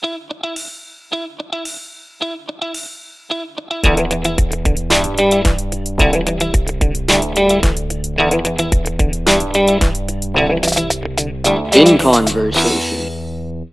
In Conversation.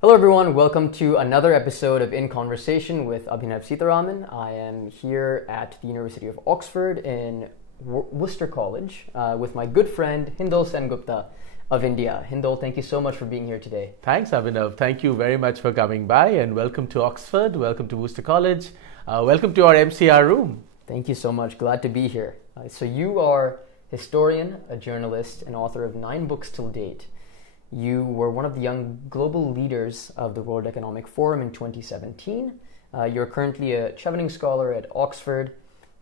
Hello everyone, welcome to another episode of In Conversation with Abhinav Seetharaman. I am here at the University of Oxford in Worcester College with my good friend Hindol Sengupta of India. Hindol, thank you so much for being here today. Thanks, Abhinav. Thank you very much for coming by, and welcome to Oxford, welcome to Worcester College, welcome to our MCR room. Thank you so much. Glad to be here. So you are historian, a journalist, and author of 9 books till date. You were one of the young global leaders of the World Economic Forum in 2017. You're currently a Chevening Scholar at Oxford.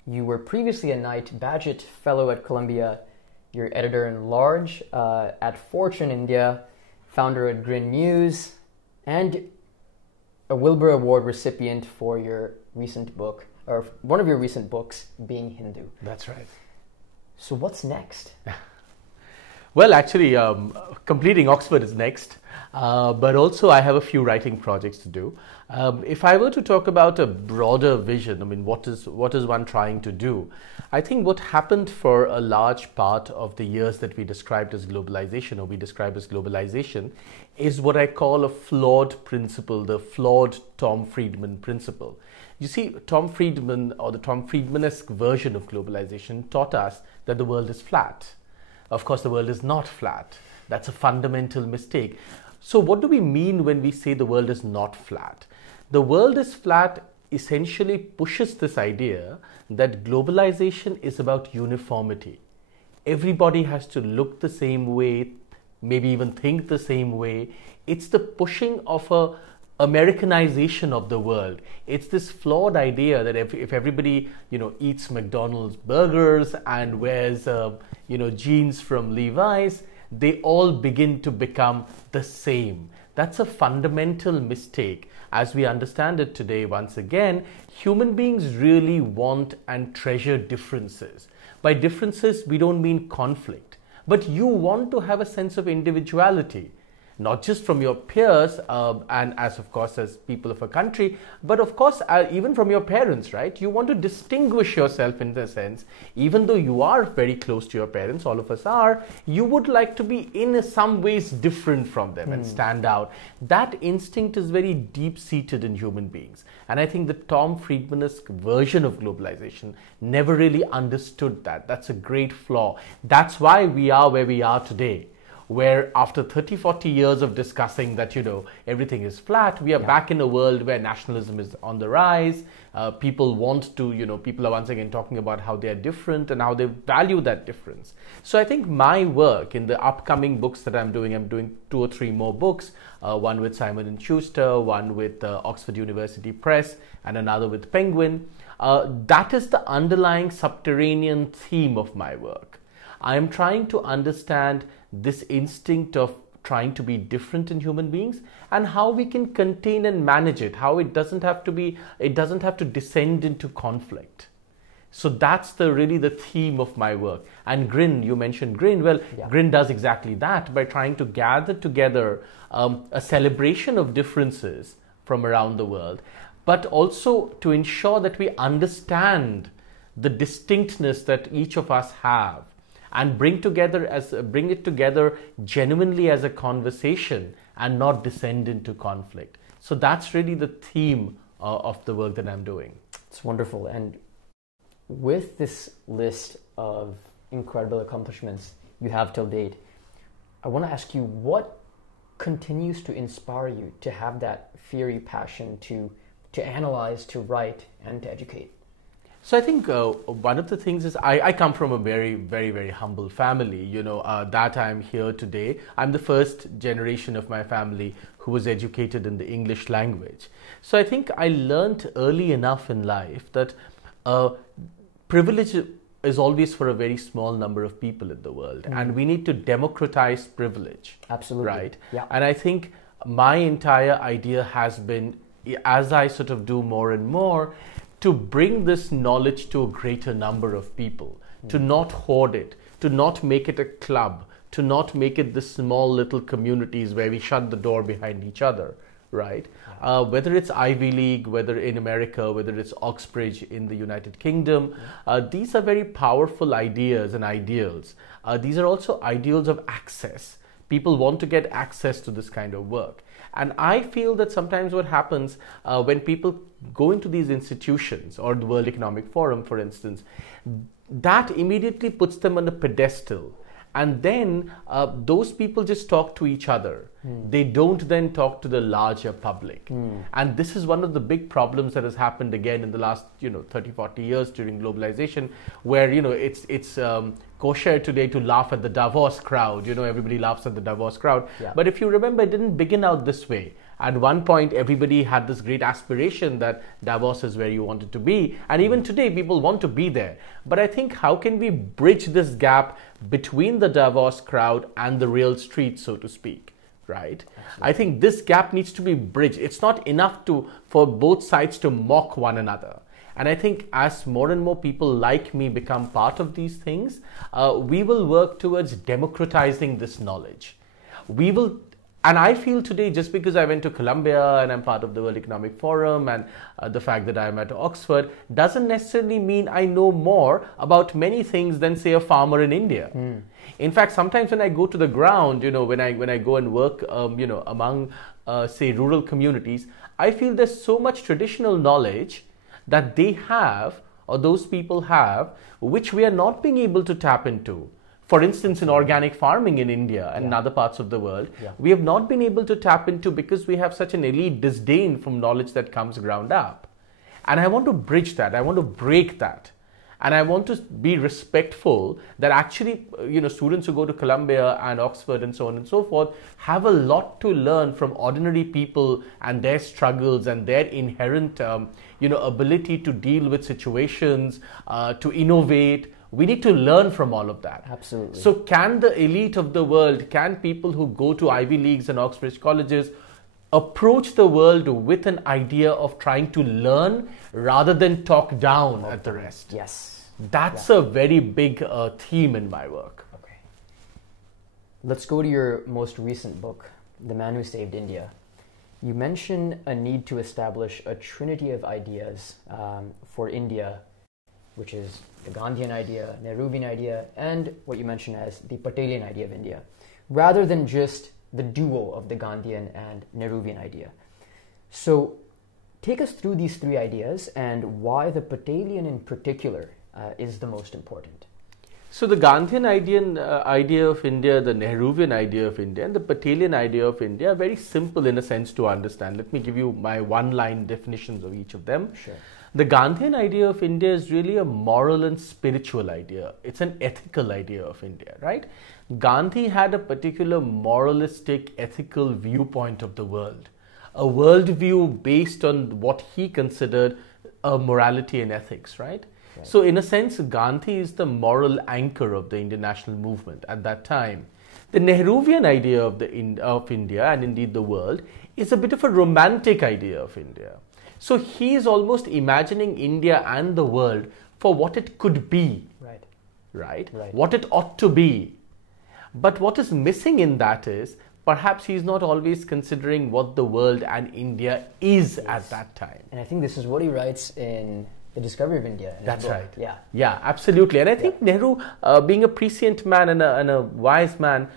You were previously a Knight Bagehot Fellow at Columbia. You're editor-in-large at Fortune India, founder at Grin News, and a Wilbur Award recipient for your recent book, or one of your recent books, Being Hindu. That's right. So what's next? Well, actually, completing Oxford is next, but also I have a few writing projects to do. If I were to talk about a broader vision, I mean, what is one trying to do? I think what happened for a large part of the years that we described as globalization, or we describe as globalization, is what I call a flawed principle, the flawed Tom Friedman principle. You see, Tom Friedman, or the Tom Friedmanesque version of globalization, taught us that the world is flat. Of course, the world is not flat. That's a fundamental mistake. So what do we mean when we say the world is not flat? The world is flat essentially pushes this idea that globalization is about uniformity. Everybody has to look the same way, maybe even think the same way. It's the pushing of a Americanization of the world. It's this flawed idea that if everybody, eats McDonald's burgers and wears, jeans from Levi's, they all begin to become the same. That's a fundamental mistake. As we understand it today, once again, human beings really want and treasure differences. By differences, we don't mean conflict, but you want to have a sense of individuality. Not just from your peers and as people of a country, but of course even from your parents, right? You want to distinguish yourself in the sense, even though you are very close to your parents, all of us are, you would like to be in some ways different from them and stand out. That instinct is very deep-seated in human beings. And I think the Tom Friedmanesque version of globalization never really understood that. That's a great flaw. That's why we are where we are today, where after 30, 40 years of discussing that, everything is flat, we are back in a world where nationalism is on the rise. People are once again talking about how they are different and how they value that difference. So I think my work in the upcoming books that I'm doing 2 or 3 more books, one with Simon & Schuster, one with Oxford University Press, and another with Penguin. That is the underlying subterranean theme of my work. I am trying to understand this instinct of trying to be different in human beings and how we can contain and manage it, how it doesn't have to descend into conflict. So that's really the theme of my work. And Grin, you mentioned Grin. Well, Grin does exactly that by trying to gather together a celebration of differences from around the world, but also to ensure that we understand the distinctness that each of us have, and bring it together genuinely as a conversation and not descend into conflict. So that's really the theme of the work that I'm doing. It's wonderful. And with this list of incredible accomplishments you have till date, I want to ask you, what continues to inspire you to have that fiery passion to analyze, to write, and to educate? So I think one of the things is I come from a very, very, very humble family, that I'm here today. I'm the first generation of my family who was educated in the English language. So I think I learned early enough in life that privilege is always for a very small number of people in the world. And we need to democratize privilege. Absolutely. Right? Yeah. And I think my entire idea has been, as I sort of do more and more, to bring this knowledge to a greater number of people, to not hoard it, to not make it a club, to not make it the small little communities where we shut the door behind each other, right? Whether it's Ivy League, whether in America, whether it's Oxbridge in the United Kingdom, these are very powerful ideas and ideals. These are also ideals of access. People want to get access to this kind of work. And I feel that sometimes what happens when people go into these institutions, or the World Economic Forum, for instance, that immediately puts them on a pedestal. And then those people just talk to each other. They don't then talk to the larger public. And this is one of the big problems that has happened again in the last 30, 40 years during globalization, where it's kosher today to laugh at the Davos crowd. Everybody laughs at the Davos crowd. Yeah. But if you remember, it didn't begin out this way. At one point, everybody had this great aspiration that Davos is where you wanted to be. And even today, people want to be there. But I think, how can we bridge this gap between the Davos crowd and the real street, so to speak? Right? Absolutely. I think this gap needs to be bridged. It's not enough for both sides to mock one another. And I think as more and more people like me become part of these things, we will work towards democratizing this knowledge. And I feel today, just because I went to Columbia and I'm part of the World Economic Forum, and the fact that I'm at Oxford doesn't necessarily mean I know more about many things than, say, a farmer in India. In fact, sometimes when I go to the ground, when I go and work, among, say, rural communities, I feel there's so much traditional knowledge that they have, or those people have, which we are not being able to tap into. For instance, in organic farming in India and in other parts of the world, we have not been able to tap into because we have such an elite disdain from knowledge that comes ground up. And I want to bridge that. I want to break that. And I want to be respectful that actually, students who go to Columbia and Oxford and so on and so forth have a lot to learn from ordinary people and their struggles and their inherent, ability to deal with situations, to innovate. We need to learn from all of that. Absolutely. So can the elite of the world, can people who go to Ivy Leagues and Oxbridge colleges approach the world with an idea of trying to learn rather than talk down at the rest? Yes. That's a very big theme in my work. Okay. Let's go to your most recent book, The Man Who Saved India. You mention a need to establish a trinity of ideas for India, which is the Gandhian idea, Nehruvian idea, and what you mention as the Patelian idea of India, rather than just the duo of the Gandhian and Nehruvian idea. So take us through these three ideas and why the Patelian in particular is the most important. So the Gandhian idea of India, the Nehruvian idea of India, and the Patelian idea of India are very simple in a sense to understand. Let me give you my one-line definitions of each of them. Sure. The Gandhian idea of India is really a moral and spiritual idea. It's an ethical idea of India, right? Gandhi had a particular moralistic, ethical viewpoint of the world, a worldview based on what he considered morality and ethics, right? So in a sense, Gandhi is the moral anchor of the Indian national movement at that time. The Nehruvian idea of India, and indeed the world, is a bit of a romantic idea of India. So he is almost imagining India and the world for what it could be, right? What it ought to be. But what is missing in that is, perhaps he's not always considering what the world and India is at that time. And I think this is what he writes in The Discovery of India. That's right. Yeah, absolutely. And I think Nehru, being a prescient man and a wise man,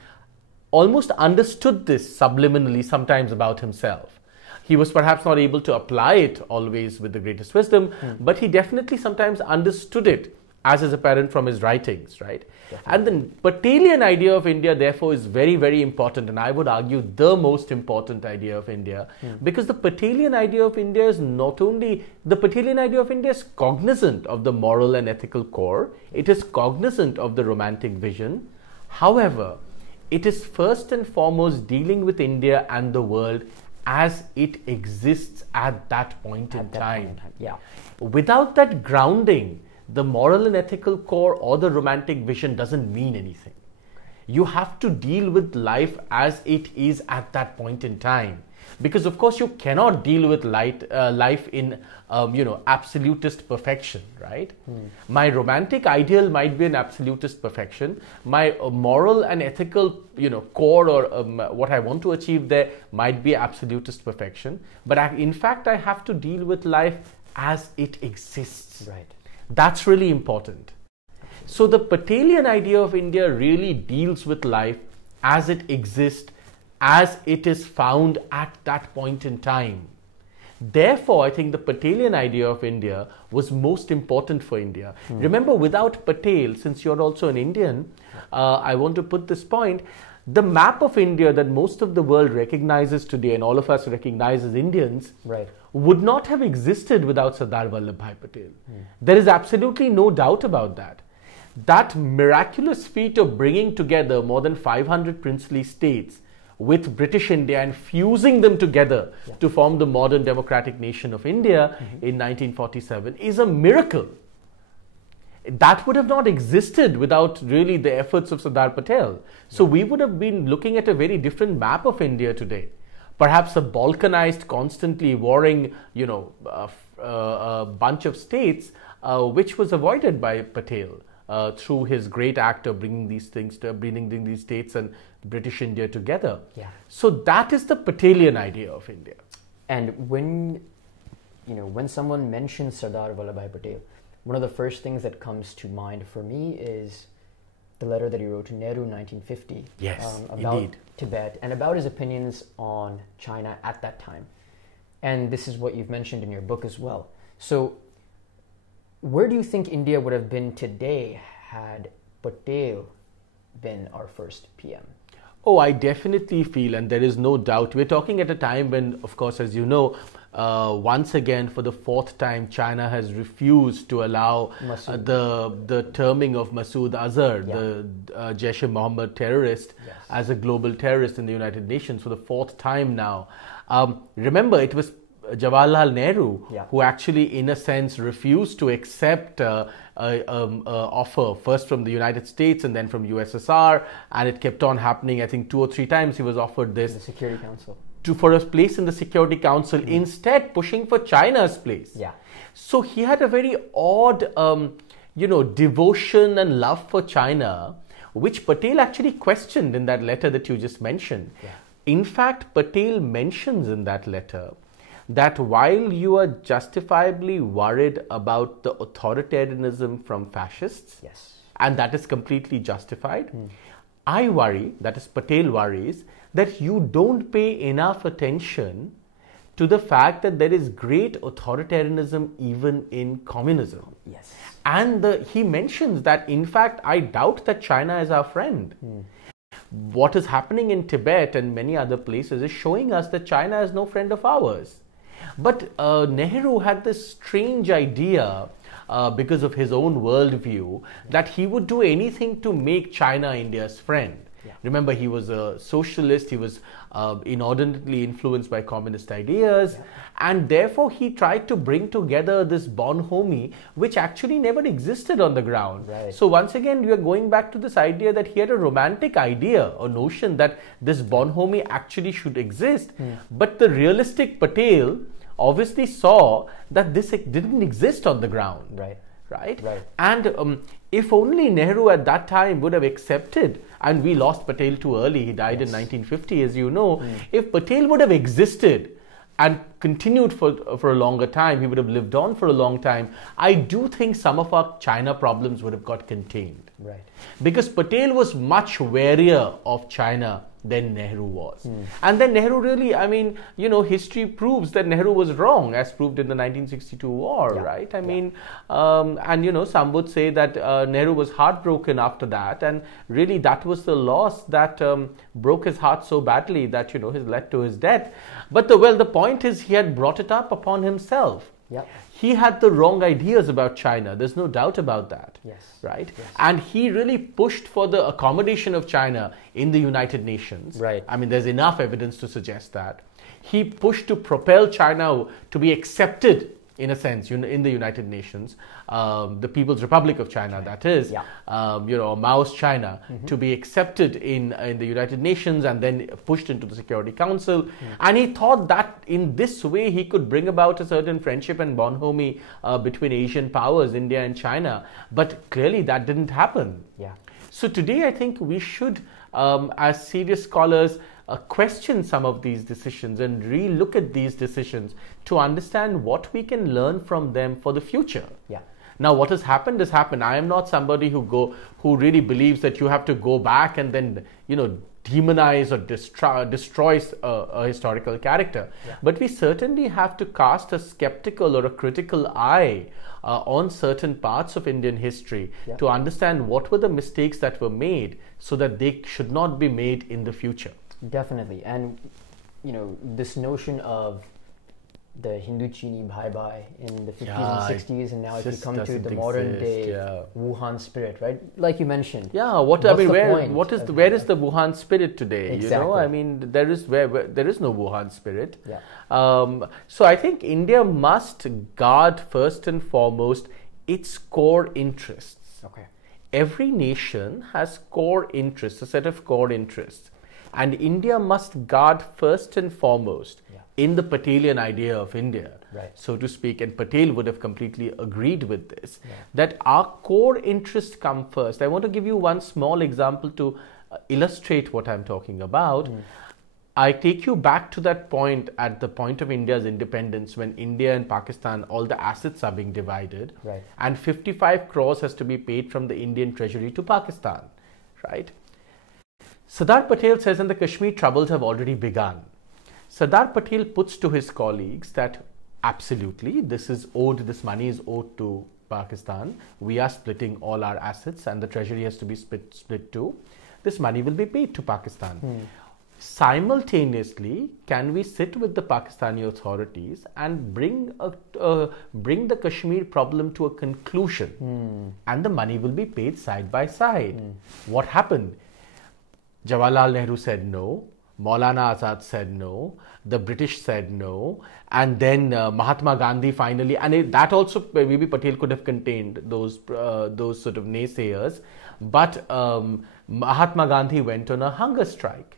almost understood this subliminally sometimes about himself. He was perhaps not able to apply it always with the greatest wisdom, but he definitely sometimes understood it, as is apparent from his writings, right? Definitely. And the Patelian idea of India, therefore, is very, very important, and I would argue the most important idea of India, because the Patelian idea of India is not only, the Patelian idea of India is cognizant of the moral and ethical core, it is cognizant of the romantic vision. However, it is first and foremost dealing with India and the world as it exists at that point in time. Without that grounding, the moral and ethical core or the romantic vision doesn't mean anything. You have to deal with life as it is at that point in time. Because of course you cannot deal with life in absolutist perfection, right? My romantic ideal might be an absolutist perfection. My moral and ethical core, or what I want to achieve there, might be absolutist perfection. But in fact I have to deal with life as it exists. Right. That's really important. So the Patelian idea of India really deals with life as it exists, as it is found at that point in time. Therefore, I think the Patelian idea of India was most important for India. Remember, without Patel, since you're also an Indian, I want to put this point, the map of India that most of the world recognizes today, and all of us recognize as Indians, Right. would not have existed without Sardar Vallabhbhai Patel. There is absolutely no doubt about that. That miraculous feat of bringing together more than 500 princely states with British India and fusing them together to form the modern democratic nation of India in 1947 is a miracle. That would have not existed without really the efforts of Sardar Patel. So we would have been looking at a very different map of India today. Perhaps a balkanized, constantly warring, bunch of states, which was avoided by Patel through his great act of bringing these states and British India together. Yeah. So that is the Patelian idea of India. And when someone mentions Sardar Vallabhbhai Patel, one of the first things that comes to mind for me is the letter that he wrote to Nehru in 1950 about indeed. Tibet and about his opinions on China at that time. And this is what you've mentioned in your book as well. So where do you think India would have been today had Patel been our first PM? Oh, I definitely feel, and there is no doubt, we're talking at a time when, of course, as you know, once again, for the fourth time, China has refused to allow the terming of Masood Azhar, the Jaish-e-Mohammed terrorist, as a global terrorist in the United Nations for the fourth time now. Remember, it was Jawaharlal Nehru who actually, in a sense, refused to accept offer first from the United States and then from USSR, and it kept on happening. I think 2 or 3 times he was offered this. The Security Council. For a place in the Security Council, instead pushing for China's place. Yeah. So he had a very odd, devotion and love for China, which Patel actually questioned in that letter that you just mentioned. Yeah. In fact, Patel mentions in that letter that while you are justifiably worried about the authoritarianism from fascists, and that is completely justified, I worry, that is Patel worries, that you don't pay enough attention to the fact that there is great authoritarianism even in communism. Yes. And he mentions that, in fact, I doubt that China is our friend. What is happening in Tibet and many other places is showing us that China is no friend of ours. But Nehru had this strange idea, because of his own worldview, that he would do anything to make China India's friend. Remember, he was a socialist, he was inordinately influenced by communist ideas, and therefore he tried to bring together this bonhomie, which actually never existed on the ground. Right. So once again, we are going back to this idea that he had a romantic idea or notion that this bonhomie actually should exist. But the realistic Patel obviously saw that this didn't exist on the ground. Right? And if only Nehru at that time would have accepted, and we lost Patel too early, he died in 1950, as you know, if Patel would have existed and continued for a longer time, he would have lived on for a long time, I do think some of our China problems would have got contained. Because Patel was much warier of China than Nehru was. And then Nehru really, history proves that Nehru was wrong, as proved in the 1962 war, right? Some would say that Nehru was heartbroken after that, and really that was the loss that broke his heart so badly that, has led to his death. But the point is, he had brought it up upon himself. He had the wrong ideas about China. There's no doubt about that. Right? And he really pushed for the accommodation of China in the United Nations. There's enough evidence to suggest that. He pushed to propel China to be accepted in a sense, in the United Nations, the People's Republic of China, that is, Mao's China, to be accepted in the United Nations and then pushed into the Security Council. And he thought that in this way he could bring about a certain friendship and bonhomie between Asian powers, India and China. But clearly that didn't happen. Yeah. So today I think we should, as serious scholars, question some of these decisions and re-look at these decisions to understand what we can learn from them for the future. Yeah. Now, what has happened has happened. I am not somebody who really believes that you have to go back and then, demonize or destroy a historical character. Yeah. But we certainly have to cast a skeptical or a critical eye on certain parts of Indian history to understand what were the mistakes that were made so that they should not be made in the future. Definitely. And, this notion of the Hindu Chini Bhai Bhai in the 50s and 60s, and now if you come to the modern day Wuhan spirit, right? Like you mentioned. Yeah, where is the Wuhan spirit today? Exactly. There is no Wuhan spirit. Yeah. So I think India must guard first and foremost its core interests. Okay. Every nation has core interests, a set of core interests. And India must guard first and foremost in the Patelian idea of India, so to speak, and Patel would have completely agreed with this, that our core interests come first. I want to give you one small example to illustrate what I'm talking about. I take you back to that point at the point of India's independence when India and Pakistan, all the assets are being divided, and 55 crores has to be paid from the Indian treasury to Pakistan, right? Sardar Patel says, and the Kashmir troubles have already begun. Sardar Patel puts to his colleagues that absolutely this money is owed to Pakistan. We are splitting all our assets and the treasury has to be split too. This money will be paid to Pakistan. Simultaneously, can we sit with the Pakistani authorities and bring the Kashmir problem to a conclusion, and the money will be paid side by side? What happened? Jawaharlal Nehru said no, Maulana Azad said no, the British said no, and then Mahatma Gandhi finally, and that also maybe Patel could have contained those sort of naysayers, but Mahatma Gandhi went on a hunger strike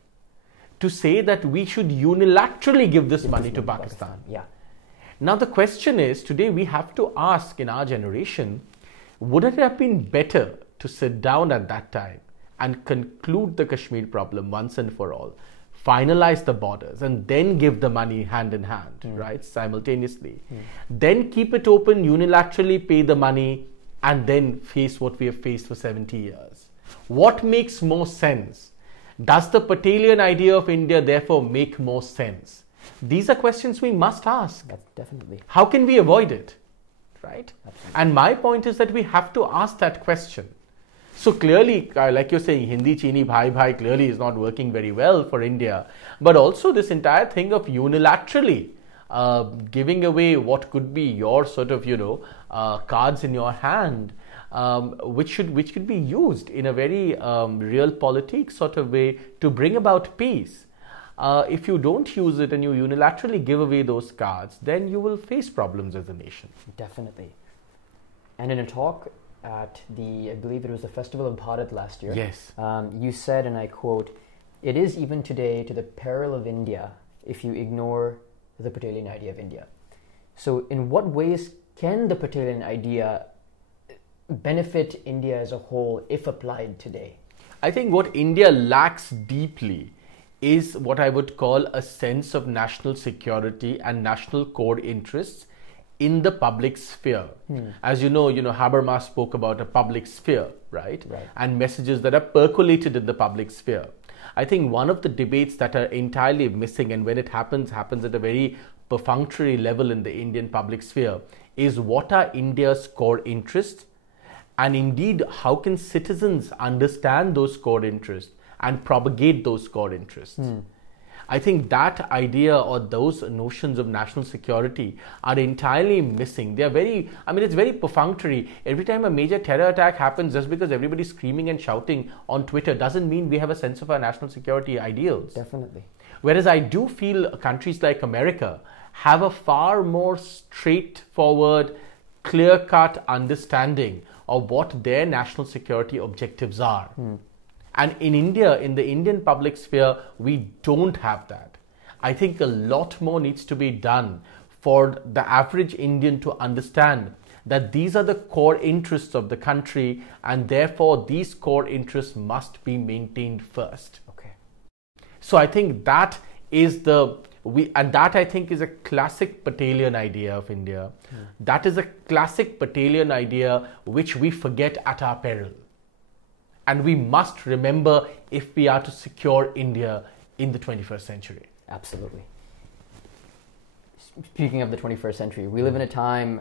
to say that we should unilaterally give this money to Pakistan. Yeah. Now the question is, today we have to ask in our generation, would it have been better to sit down at that time and conclude the Kashmir problem once and for all, finalize the borders, and then give the money hand in hand, right, simultaneously. Then keep it open, unilaterally pay the money, and then face what we have faced for 70 years. What makes more sense? Does the Patelian idea of India therefore make more sense? These are questions we must ask. Definitely. How can we avoid it, right? Absolutely. And my point is that we have to ask that question. So clearly, like you're saying, Hindi Chini Bhai Bhai clearly is not working very well for India. But also this entire thing of unilaterally giving away what could be your sort of, cards in your hand, which could be used in a very realpolitik sort of way to bring about peace. If you don't use it and you unilaterally give away those cards, then you will face problems as a nation. Definitely. And in a talk at I believe it was the Festival of Bharat last year. Yes. You said, and I quote, "It is even today to the peril of India if you ignore the Patelian idea of India." So in what ways can the Patelian idea benefit India as a whole if applied today? I think what India lacks deeply is what I would call a sense of national security and national core interests in the public sphere. As you know, Habermas spoke about a public sphere, right? And messages that are percolated in the public sphere. I think one of the debates that are entirely missing, and when it happens at a very perfunctory level in the Indian public sphere, is what are India's core interests, and indeed how can citizens understand those core interests and propagate those core interests. I think that idea or those notions of national security are entirely missing. They are it's very perfunctory. Every time a major terror attack happens, just because everybody's screaming and shouting on Twitter doesn't mean we have a sense of our national security ideals. Definitely. Whereas I do feel countries like America have a far more straightforward, clear-cut understanding of what their national security objectives are. And in India, in the Indian public sphere, we don't have that. I think a lot more needs to be done for the average Indian to understand that these are the core interests of the country, and therefore these core interests must be maintained first. Okay. So I think that is I think is a classic Patelian idea of India. That is a classic Patelian idea which we forget at our peril. And we must remember if we are to secure India in the 21st century. Absolutely. Speaking of the 21st century, we live in a time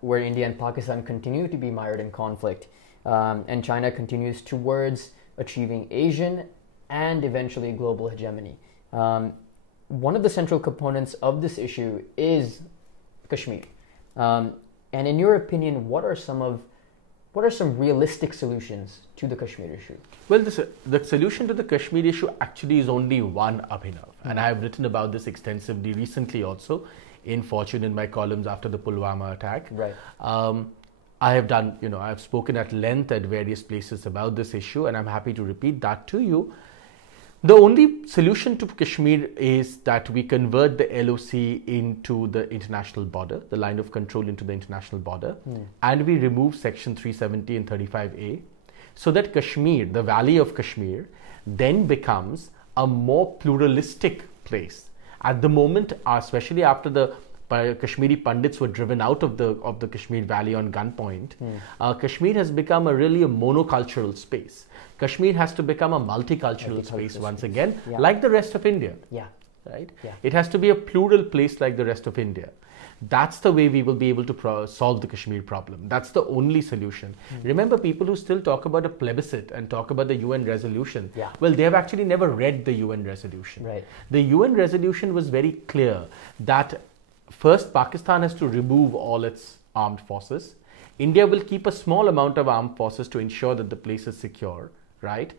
where India and Pakistan continue to be mired in conflict, and China continues towards achieving Asian and eventually global hegemony. One of the central components of this issue is Kashmir. And in your opinion, what are some realistic solutions to the Kashmir issue? Well, the solution to the Kashmir issue actually is only one, Abhinav. And I have written about this extensively recently also in Fortune in my columns after the Pulwama attack. Right. I have done, I've spoken at length at various places about this issue, and I'm happy to repeat that to you. The only solution to Kashmir is that we convert the LOC into the international border, the line of control into the international border, and we remove Section 370 and 35A, so that Kashmir, the Valley of Kashmir, then becomes a more pluralistic place. At the moment, especially after the Kashmiri Pandits were driven out of the Kashmir Valley on gunpoint, Kashmir has become a monocultural space. Kashmir has to become a multicultural space once again, like the rest of India. Yeah. Right? Yeah. It has to be a plural place like the rest of India. That's the way we will be able to solve the Kashmir problem. That's the only solution. Remember, people who still talk about a plebiscite and talk about the UN resolution, well, they have actually never read the UN resolution. Right. The UN resolution was very clear that first, Pakistan has to remove all its armed forces. India will keep a small amount of armed forces to ensure that the place is secure, right?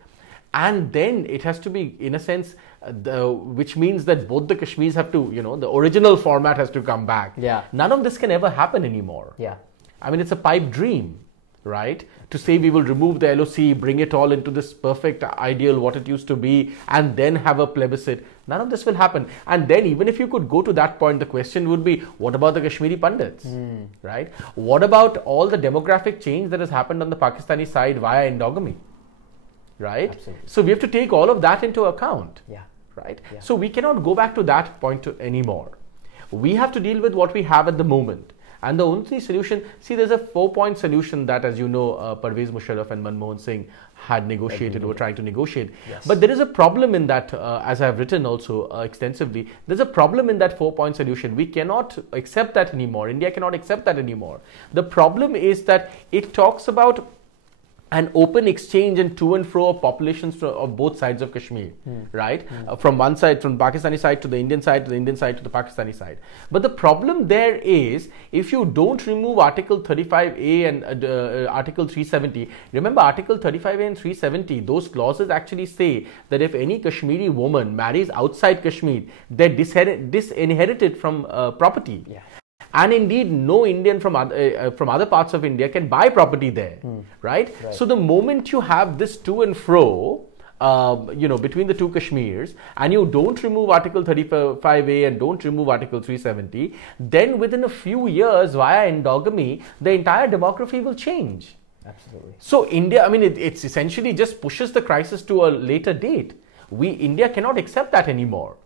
And then it has to be, in a sense, which means that both the Kashmirs have to, the original format has to come back. Yeah. None of this can ever happen anymore. Yeah. I mean, it's a pipe dream, right? To say we will remove the LOC, bring it all into this perfect ideal, what it used to be, and then have a plebiscite. None of this will happen. And then even if you could go to that point, the question would be, what about the Kashmiri Pandits, right? What about all the demographic change that has happened on the Pakistani side via endogamy, right? Absolutely. So we have to take all of that into account, right? Yeah. So we cannot go back to that point anymore. We have to deal with what we have at the moment. And the only solution, there's a 4-point solution that, as you know, Parvez Musharraf and Manmohan Singh had negotiated, were trying to negotiate. Yes. But there is a problem in that, as I have written also extensively, there's a problem in that 4-point solution. We cannot accept that anymore. India cannot accept that anymore. The problem is that it talks about an open exchange and to and fro of populations of both sides of Kashmir, right? From one side, from Pakistani side to the Indian side, to the Indian side to the Pakistani side. But the problem there is, if you don't remove Article 35A and Article 370, remember Article 35A and 370, those clauses actually say that if any Kashmiri woman marries outside Kashmir, they're disinherited from property. Yeah. And indeed, no Indian from other parts of India can buy property there, right? So the moment you have this to and fro, between the two Kashmirs, and you don't remove Article 35A and don't remove Article 370, then within a few years, via endogamy, the entire demography will change. Absolutely. So India, it's essentially just pushes the crisis to a later date. India cannot accept that anymore.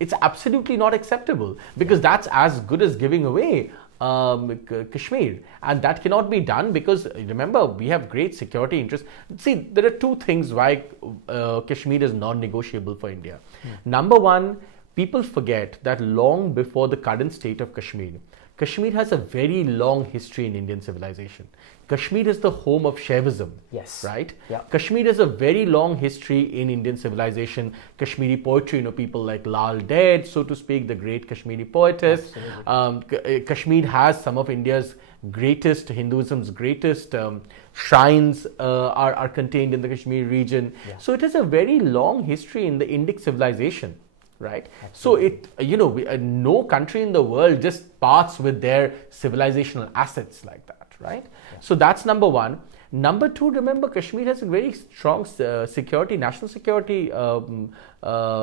It's absolutely not acceptable, because that's as good as giving away Kashmir, and that cannot be done because, remember, we have great security interests. See, there are two things why Kashmir is non-negotiable for India. Number one, people forget that long before the current state of Kashmir, Kashmir has a very long history in Indian civilization. Kashmir is the home of Shaivism. Yes. Right? Yeah. Kashmir has a very long history in Indian civilization. Kashmiri poetry, people like Lal Ded, so to speak, the great Kashmiri poetess. Kashmir has some of India's greatest, Hinduism's greatest shrines are contained in the Kashmir region. Yeah. So it has a very long history in the Indic civilization. Right. Absolutely. So no country in the world just parts with their civilizational assets like that. Right. Yeah. So that's number one. Number two, remember, Kashmir has a very strong national security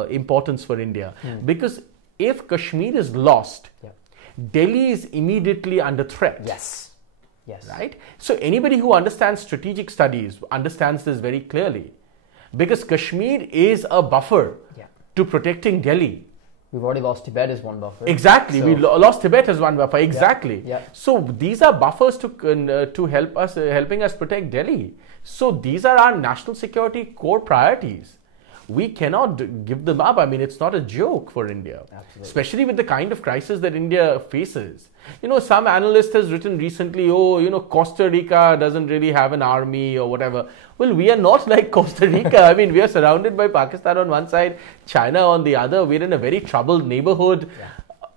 importance for India. Because if Kashmir is lost, Delhi is immediately under threat. Yes. Yes. Right. So anybody who understands strategic studies understands this very clearly. Because Kashmir is a buffer to protecting Delhi. We've already lost Tibet as one buffer. Exactly. So we lost Tibet as one buffer. Exactly. Yeah. So these are buffers to help us, helping us protect Delhi. So these are our national security core priorities. We cannot give them up. I mean, it's not a joke for India. Absolutely. Especially with the kind of crisis that India faces. Some analyst has written recently, Costa Rica doesn't really have an army or whatever. Well, we are not like Costa Rica. I mean, we are surrounded by Pakistan on one side, China on the other. We're in a very troubled neighborhood. Yeah.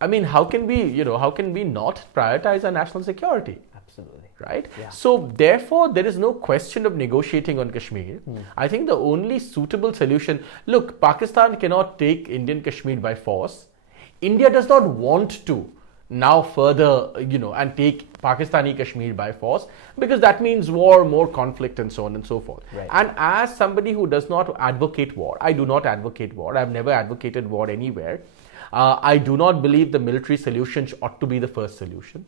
I mean, how can we not prioritize our national security? Absolutely. Right? Yeah. So therefore, there is no question of negotiating on Kashmir. I think the only suitable solution, look, Pakistan cannot take Indian Kashmir by force. India does not want to now further, and take Pakistani Kashmir by force, because that means war, more conflict, and so on and so forth. Right. And as somebody who does not advocate war, I do not advocate war. I've never advocated war anywhere. I do not believe the military solution ought to be the first solution.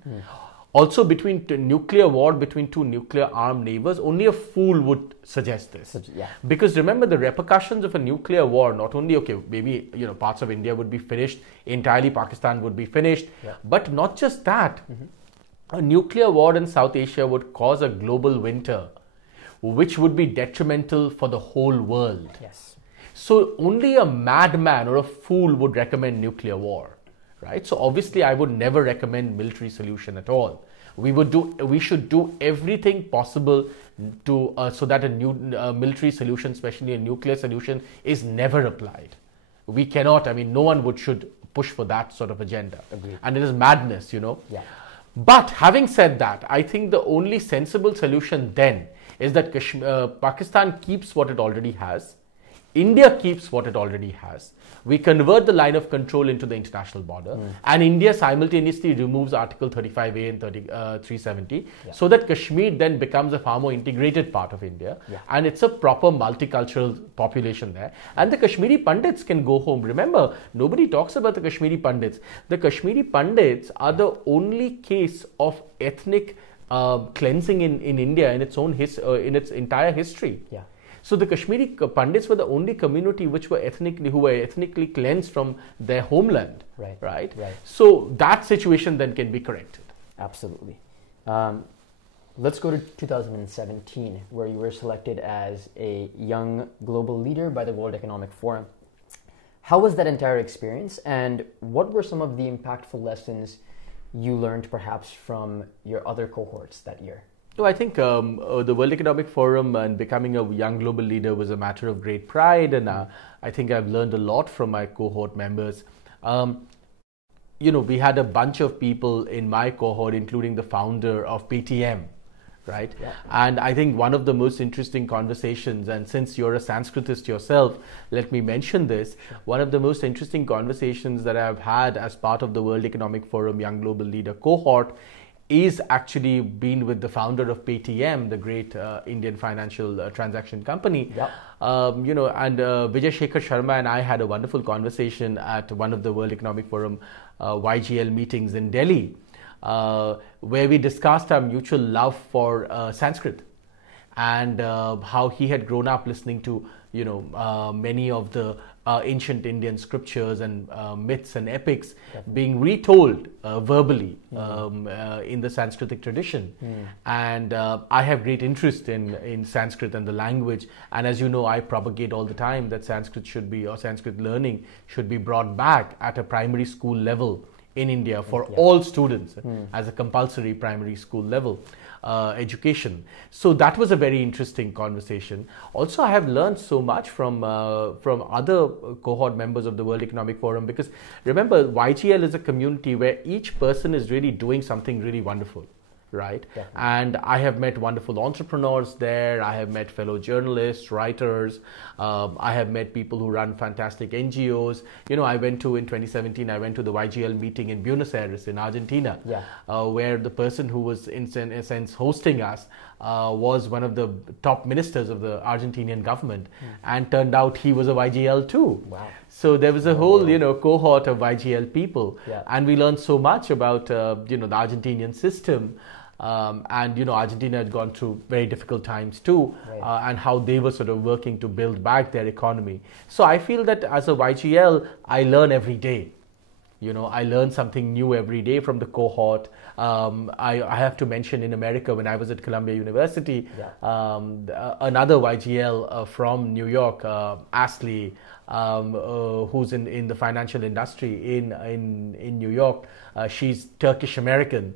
Also, between nuclear war between two nuclear armed neighbors, only a fool would suggest this. Yeah. Because remember, the repercussions of a nuclear war, not only, maybe, parts of India would be finished, entirely Pakistan would be finished, but not just that. A nuclear war in South Asia would cause a global winter, which would be detrimental for the whole world. Yes. So only a madman or a fool would recommend nuclear war. Right? So obviously I would never recommend military solution at all. We should do everything possible to so that a new military solution, especially a nuclear solution, is never applied. We cannot, no one should push for that sort of agenda. Agreed. And it is madness, Yeah. But having said that, I think the only sensible solution then is that Pakistan keeps what it already has. India keeps what it already has. We convert the line of control into the international border, and India simultaneously removes Article 35A and 370, so that Kashmir then becomes a far more integrated part of India, and it's a proper multicultural population there. And the Kashmiri Pandits can go home. Remember, nobody talks about the Kashmiri Pandits. The Kashmiri Pandits are the only case of ethnic cleansing in India in its entire history. Yeah. So the Kashmiri Pandits were the only community who were ethnically cleansed from their homeland. Right. So that situation then can be corrected. Absolutely. Let's go to 2017, where you were selected as a young global leader by the World Economic Forum. How was that entire experience, and what were some of the impactful lessons you learned perhaps from your other cohorts that year? No, I think the World Economic Forum and becoming a young global leader was a matter of great pride, and I think I've learned a lot from my cohort members. We had a bunch of people in my cohort, including the founder of Patelian, right? Yeah. And I think one of the most interesting conversations, and since you're a Sanskritist yourself, let me mention this, one of the most interesting conversations that I've had as part of the World Economic Forum Young Global Leader cohort is actually been with the founder of Patelian, the great Indian financial transaction company. Yeah. And Vijay Shekhar Sharma and I had a wonderful conversation at one of the World Economic Forum YGL meetings in Delhi, where we discussed our mutual love for Sanskrit, and how he had grown up listening to many of the ancient Indian scriptures and myths and epics being retold verbally in the Sanskritic tradition. And I have great interest in Sanskrit and the language. And as you know, I propagate all the time that Sanskrit learning should be brought back at a primary school level in India for all students as a compulsory primary school level education. So that was a very interesting conversation. Also, I have learned so much from other cohort members of the World Economic Forum, because remember, YGL is a community where each person is really doing something really wonderful. Right? Definitely. And I have met wonderful entrepreneurs there. I have met fellow journalists, writers. I have met people who run fantastic NGOs. In 2017, I went to the YGL meeting in Buenos Aires in Argentina, where the person who was in a sense hosting us was one of the top ministers of the Argentinian government, and turned out he was a YGL too. Wow. So there was a whole, cohort of YGL people, and we learned so much about, the Argentinian system, and Argentina had gone through very difficult times too, and how they were sort of working to build back their economy. So I feel that as a YGL, I learn every day. I learn something new every day from the cohort. I have to mention, in America, when I was at Columbia University, another YGL from New York, Ashley, who's in the financial industry in New York. She's Turkish American,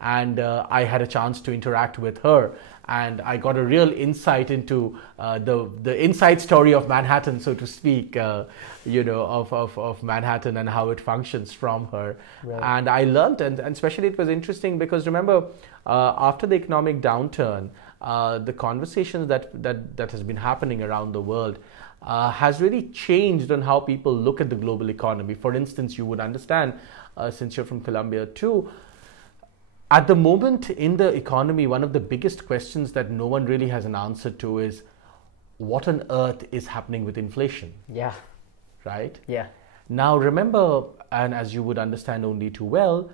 and I had a chance to interact with her, and I got a real insight into the inside story of Manhattan, so to speak, of Manhattan and how it functions from her. Right. And I learned, and especially it was interesting because remember, after the economic downturn, the conversations that has been happening around the world has really changed on how people look at the global economy. For instance, you would understand, since you're from Columbia too, at the moment in the economy, one of the biggest questions that no one really has an answer to is, what on earth is happening with inflation? Yeah. Right? Yeah. Now remember, and as you would understand only too well,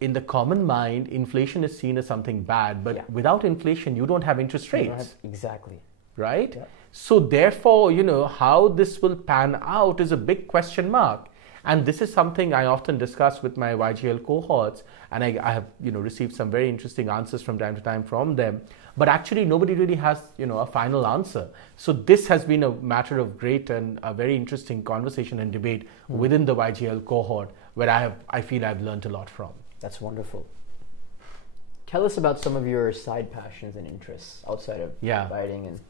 in the common mind, inflation is seen as something bad, but without inflation, you don't have interest rates. Exactly. Right? Yeah. So therefore, how this will pan out is a big question mark. And this is something I often discuss with my YGL cohorts, and I have received some very interesting answers from time to time from them. But actually, nobody really has a final answer. So this has been a matter of great and a very interesting conversation and debate within the YGL cohort, where I feel I've learned a lot from. That's wonderful. Tell us about some of your side passions and interests outside of writing and.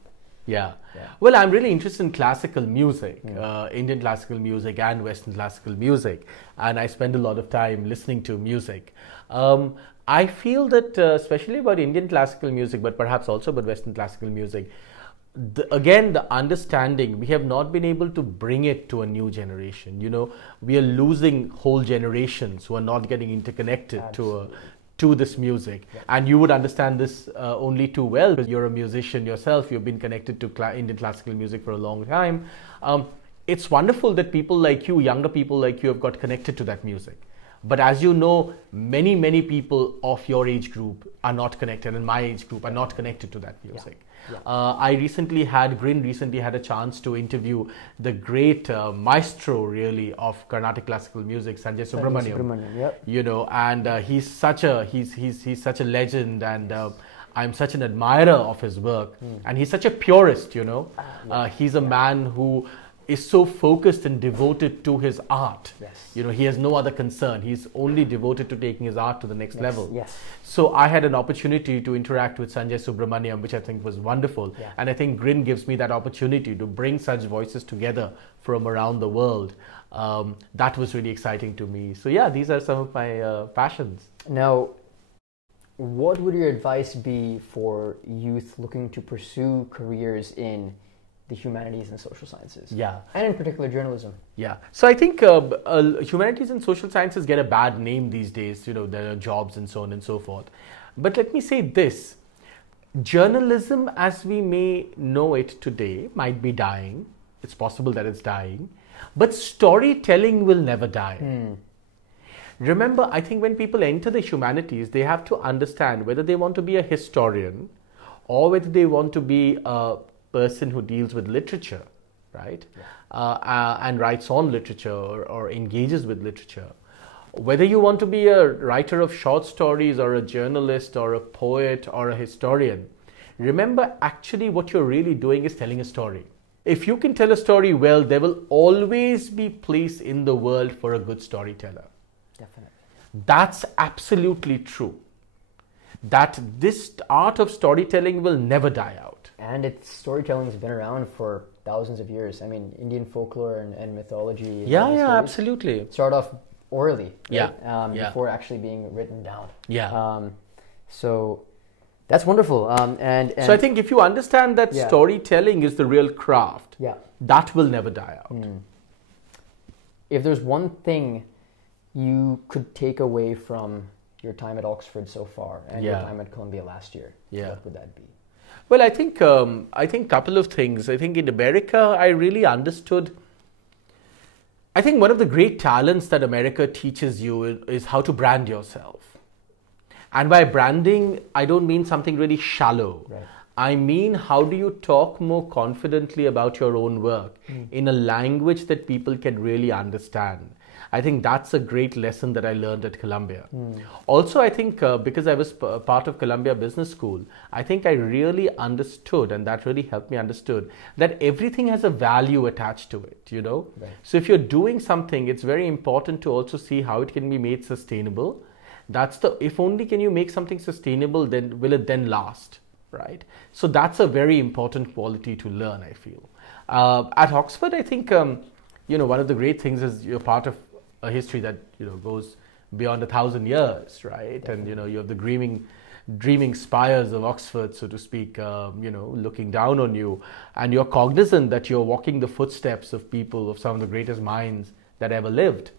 Yeah. Well, I'm really interested in classical music, Indian classical music and Western classical music, and I spend a lot of time listening to music. I feel that, especially about Indian classical music, but perhaps also about Western classical music, the understanding, we have not been able to bring it to a new generation. We are losing whole generations who are not getting interconnected to this music. And you would understand this only too well, because you're a musician yourself. You've been connected to Indian classical music for a long time. It's wonderful that people like you, younger people like you, have got connected to that music. But as you know, many, many people of your age group are not connected, and my age group are not connected to that music. Grin recently had a chance to interview the great maestro, really, of Carnatic classical music, Sanjay Subramaniam. And he's such a legend, and I'm such an admirer of his work, and he's such a purist. He's a man who is so focused and devoted to his art. He has no other concern. He's only devoted to taking his art to the next level. So I had an opportunity to interact with Sanjay Subramaniam, which I think was wonderful. And I think Grin gives me that opportunity to bring such voices together from around the world. That was really exciting to me. So these are some of my passions. Now, what would your advice be for youth looking to pursue careers in the humanities and social sciences? And in particular journalism. So I think humanities and social sciences get a bad name these days. There are jobs and so on and so forth. But let me say this. Journalism as we may know it today might be dying. It's possible that it's dying. But storytelling will never die. Remember, I think when people enter the humanities, they have to understand whether they want to be a historian or whether they want to be a person who deals with literature, right? And writes on literature or engages with literature. Whether you want to be a writer of short stories or a journalist or a poet or a historian, remember actually what you're really doing is telling a story. If you can tell a story well, there will always be place in the world for a good storyteller. Definitely. That's absolutely true. That this art of storytelling will never die out. And storytelling has been around for thousands of years. I mean, Indian folklore and mythology. Yeah, absolutely. Start off orally, right? Yeah. Before actually being written down. Yeah. So that's wonderful. And so I think if you understand that storytelling is the real craft, that will never die out. If there's one thing you could take away from your time at Oxford so far and your time at Columbia last year, what would that be? Well, I think couple of things. I think in America, I really understood. I think one of the great talents that America teaches you is how to brand yourself. And by branding, I don't mean something really shallow. Right. I mean, how do you talk more confidently about your own work in a language that people can really understand? I think that's a great lesson that I learned at Columbia. Also, I think because I was part of Columbia Business School, I think I really understood, and that really helped me understood, that everything has a value attached to it, you know? Right. So if you're doing something, it's very important to also see how it can be made sustainable. If only can you make something sustainable, then will it then last, right? So that's a very important quality to learn, I feel. At Oxford, I think, one of the great things is you're part of a history that goes beyond 1,000 years, right? Definitely. And you have the dreaming spires of Oxford, so to speak, looking down on you, and you're cognizant that you're walking the footsteps of people, of some of the greatest minds that ever lived.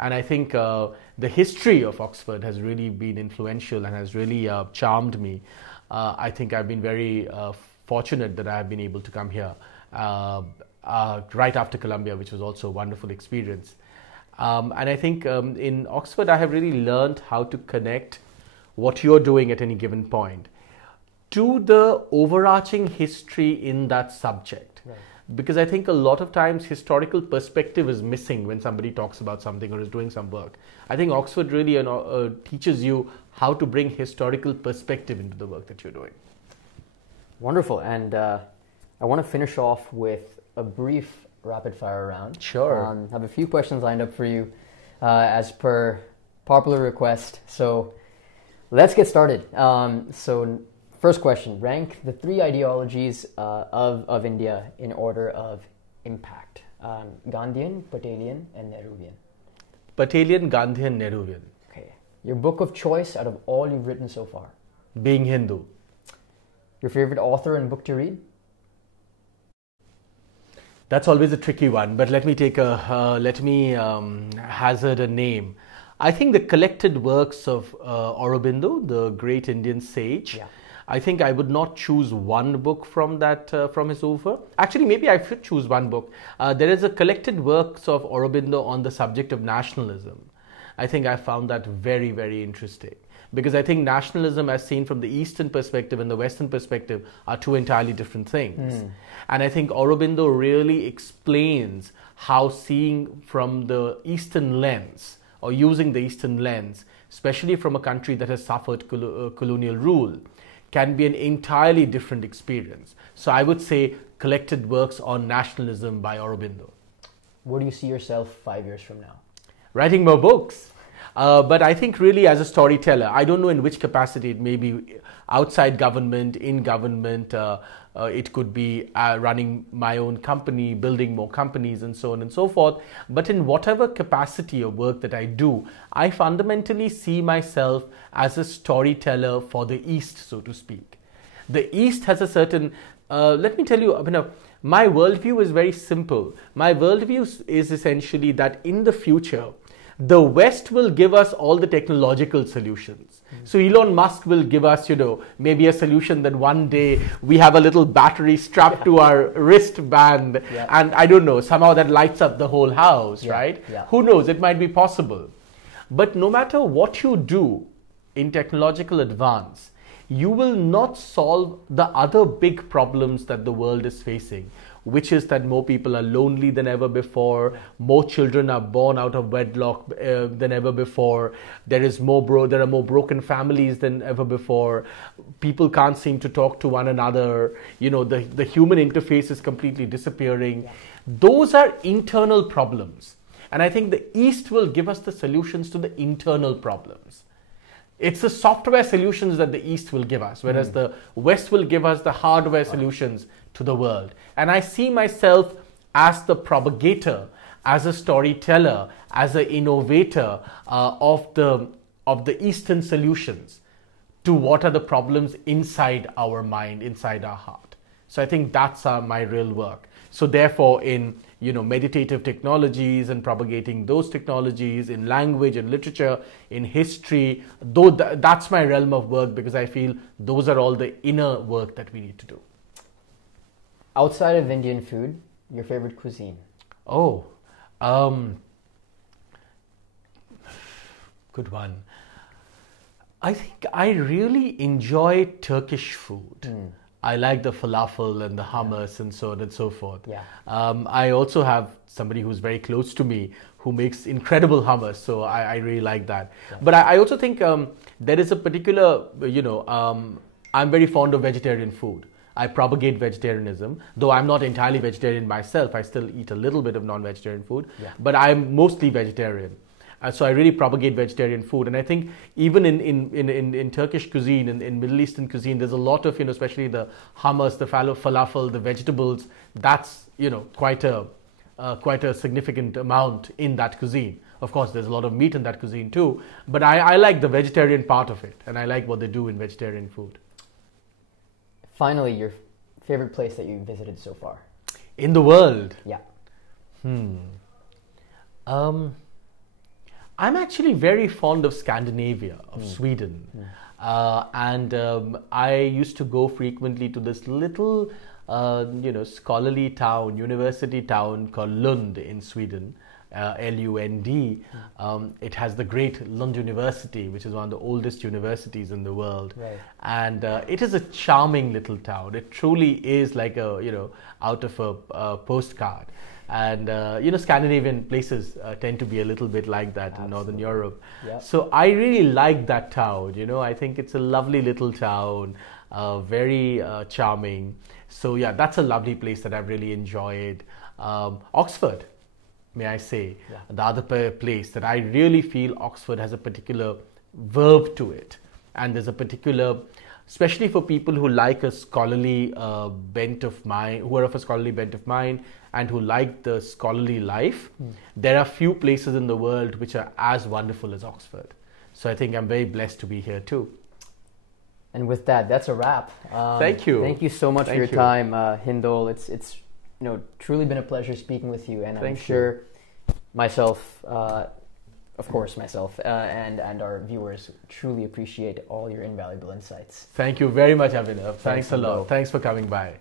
And I think the history of Oxford has really been influential and has really charmed me. I think I've been very fortunate that I have been able to come here right after Columbia, which was also a wonderful experience. And I think in Oxford, I have really learned how to connect what you're doing at any given point to the overarching history in that subject. Right. Because I think a lot of times historical perspective is missing when somebody talks about something or is doing some work. I think Oxford really teaches you how to bring historical perspective into the work that you're doing. Wonderful. And I want to finish off with a brief rapid fire round. Sure. I have a few questions lined up for you as per popular request. So let's get started. So first question, rank the 3 ideologies of India in order of impact. Gandhian, Patelian, and Nehruvian. Patelian, Gandhian, Nehruvian. Okay. Your book of choice out of all you've written so far? Being Hindu. Your favorite author and book to read? That's always a tricky one, but let me hazard a name. I think the collected works of Aurobindo, the great Indian sage. Yeah. I think I would not choose one book from his over. Actually, maybe I should choose one book. There is a collected works of Aurobindo on the subject of nationalism. I think I found that very, very interesting. Because I think nationalism as seen from the Eastern perspective and the Western perspective are 2 entirely different things. And I think Aurobindo really explains how seeing from the Eastern lens or using the Eastern lens, especially from a country that has suffered colonial rule, can be an entirely different experience. So I would say collected works on nationalism by Aurobindo. Where do you see yourself 5 years from now? Writing more books. But I think really as a storyteller, I don't know in which capacity. It may be outside government, in government, it could be running my own company, building more companies and so on and so forth. But in whatever capacity of work that I do, I fundamentally see myself as a storyteller for the East, so to speak. The East has a certain, let me tell you, Abhinav, my worldview is very simple. My worldview is essentially that in the future, the West will give us all the technological solutions. So Elon Musk will give us, maybe a solution that one day we have a little battery strapped to our wristband and I don't know, somehow that lights up the whole house, right? Yeah. Who knows, it might be possible. But no matter what you do in technological advance, you will not solve the other big problems that the world is facing, which is that more people are lonely than ever before, more children are born out of wedlock than ever before, there are more broken families than ever before, people can't seem to talk to one another, the human interface is completely disappearing. Yeah. Those are internal problems. And I think the East will give us the solutions to the internal problems. It's the software solutions that the East will give us, whereas the West will give us the hardware solutions to the world. And I see myself as the propagator, as a storyteller, as an innovator of the Eastern solutions to what are the problems inside our mind, inside our heart. So I think that's my real work. So therefore, in meditative technologies and propagating those technologies in language and literature, in history, that's my realm of work, because I feel those are all the inner work that we need to do. Outside of Indian food, your favorite cuisine? Oh, good one. I think I really enjoy Turkish food. I like the falafel and the hummus and so on and so forth. Yeah. I also have somebody who's very close to me who makes incredible hummus, so I really like that. Yeah. But I also think there is a particular, I'm very fond of vegetarian food. I propagate vegetarianism, though I'm not entirely vegetarian myself. I still eat a little bit of non-vegetarian food, but I'm mostly vegetarian. So I really propagate vegetarian food. And I think even in Turkish cuisine, in Middle Eastern cuisine, there's a lot of, especially the hummus, the falafel, the vegetables, that's, quite a significant amount in that cuisine. Of course, there's a lot of meat in that cuisine too, but I like the vegetarian part of it, and I like what they do in vegetarian food. Finally, your favorite place that you've visited so far? In the world? Yeah. I'm actually very fond of Scandinavia, of Sweden. And I used to go frequently to this little, scholarly town, university town called Lund in Sweden, Lund. It has the great Lund University, which is one of the oldest universities in the world. Right. And it is a charming little town. It truly is like out of a postcard. And Scandinavian places tend to be a little bit like that. Absolutely. In Northern Europe. Yep. So I really like that town. I think it's a lovely little town, very charming. So yeah, that's a lovely place that I've really enjoyed. Oxford, may I say, the other place that I really feel Oxford has a particular verve to it, and there's a particular, especially for people who like a scholarly bent of mind, who are of a scholarly bent of mind, and who like the scholarly life, there are few places in the world which are as wonderful as Oxford. So I think I'm very blessed to be here too. And with that, that's a wrap. Thank you. Thank you so much for your time, Hindol. It's truly been a pleasure speaking with you, and I'm sure myself, of course myself, and our viewers truly appreciate all your invaluable insights. Thank you very much, Abhinav. Thanks a lot. Thanks for coming by.